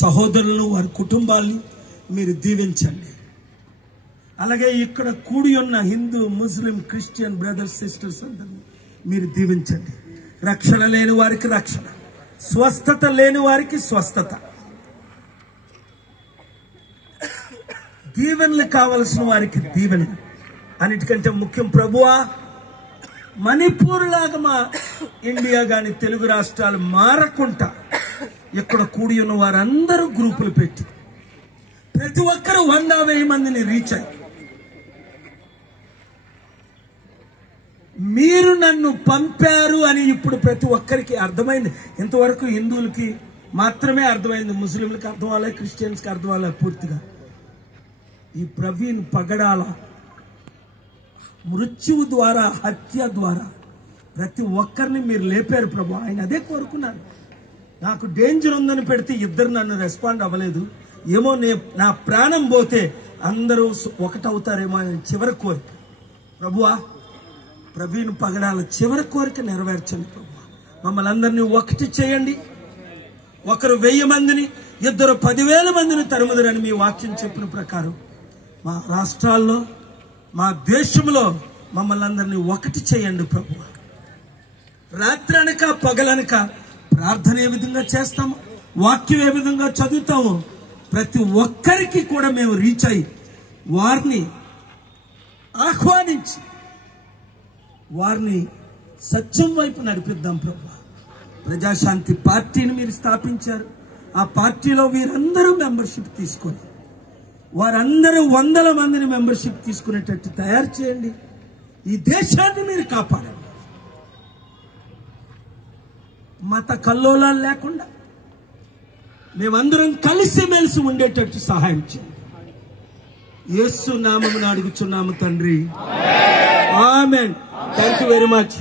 సహోదరులను వారి కుటుంబాలను మీరు దీవించండి. అలాగే ఇక్కడ కూడి ఉన్న హిందూ, ముస్లిం, క్రిస్టియన్ బ్రదర్స్, సిస్టర్స్ అందరినీ మీరు దీవించండి. రక్షణ లేని వారికి రక్షణ, స్వస్థత లేని వారికి స్వస్థత, దీవెనలు కావలసిన వారికి దీవెన. అన్నిటికంటే ముఖ్యం ప్రభువా, మణిపూర్ లాగా మా ఇండియా గాని తెలుగు రాష్ట్రాలు మారకుండా ఇక్కడ కూడి ఉన్న వారందరూ గ్రూపులు పెట్టి ప్రతి ఒక్కరు 100,000 మందిని రీచ్ అయ్యి మీరు నన్ను పంపారు అని ఇప్పుడు ప్రతి ఒక్కరికి అర్థమైంది. ఇంతవరకు హిందువులకి మాత్రమే అర్థమైంది, ముస్లింలకు అర్థం అవ్వలేదు, క్రిస్టియన్స్కి అర్థం అవ్వలేదు పూర్తిగా. ఈ ప్రవీణ్ పగడాల మృత్యువు ద్వారా, హత్య ద్వారా ప్రతి ఒక్కరిని మీరు లేపారు ప్రభు. ఆయన అదే కోరుకున్నాను. నాకు డేంజర్ ఉందని పెడితే ఇద్దరు నన్ను రెస్పాండ్ అవ్వలేదు. ఏమో నా ప్రాణం పోతే అందరూ ఒకటవుతారేమో అని చివరి కోరిక. ప్రభువా, ప్రవీణ్ పగడాల చివరి కోరిక నెరవేర్చండి ప్రభు. మమ్మల్ని అందరినీ ఒకటి చేయండి. ఒకరు 1000 మందిని, ఇద్దరు 10,000 మందిని తరుముదరని మీ వాక్యం చెప్పిన ప్రకారం మా రాష్ట్రాల్లో, మా దేశంలో మమ్మల్ని అందరినీ ఒకటి చేయండి ప్రభు. రాత్రనక పగలనక ప్రార్థన ఏ విధంగా చేస్తాము, వాక్యం ఏ విధంగా చదువుతాము, ప్రతి ఒక్కరికి కూడా మేము రీచ్ అయ్యి వారిని ఆహ్వానించి వారిని సత్యం వైపు నడిపిద్దాం ప్రభు. ప్రజాశాంతి పార్టీని మీరు స్థాపించారు. ఆ పార్టీలో వీరందరూ మెంబర్షిప్ తీసుకొని వారందరూ 100 మందిని మెంబర్షిప్ తీసుకునేటట్టు తయారు చేయండి. ఈ దేశాన్ని మీరు కాపాడండి. మత కల్లోలాలు లేకుండా మేమందరం కలిసిమెలిసి ఉండేటట్టు సహాయం చేయండి. యేసు నామమున అడుగుచున్నాము తండ్రి, ఆమేన్. Thank you very much.